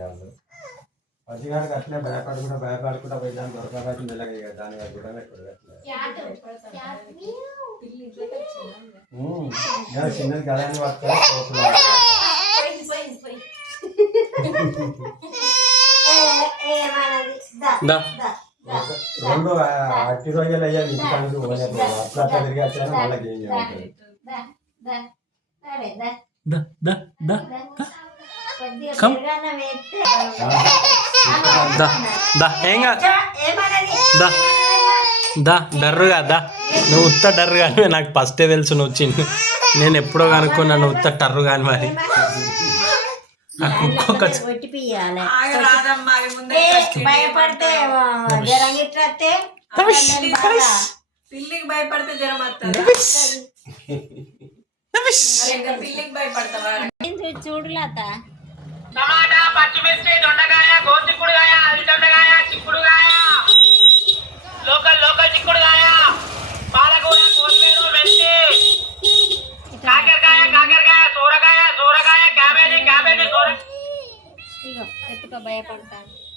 వాళ్ళు పసిగాడికి అట్లే భయపడకుండా పోయి దాన్ని దొరకబట్టి మెల్లగా ఇక దాని కూడా చిన్నది గదాన్ని పట్టుకొని రెండు అట్టి రోజులు అయ్యాలి ఇంటికానికి పోయినప్పుడు అట్లా అట్లా తిరిగి వచ్చాను వాళ్ళకి ఏం చేయాలి డర్రుగా దా నువ్వు ఉత్త డర్రు కానీ నాకు ఫస్టే తెలుసు నువ్వు చిన్న నేను ఎప్పుడో కనుక్కున్నా నువ్వు ఉత్త టర్రు కానీ మరి భయపడితే పిల్లికి భయపడితే జ్వరం చూడు లత టమాటా పచ్చిమిర్చి దొండకాయ గోచిక్కుడుకాయ అల్లిదొండకాయ చిక్కుడుకాయ లోకల్ చిక్కుడుకాయ పాలకూర కొత్తిమీర మెంతి కాకరకాయ సూరకాయ క్యాబేజీ ఎత్తుకో భయపడతాను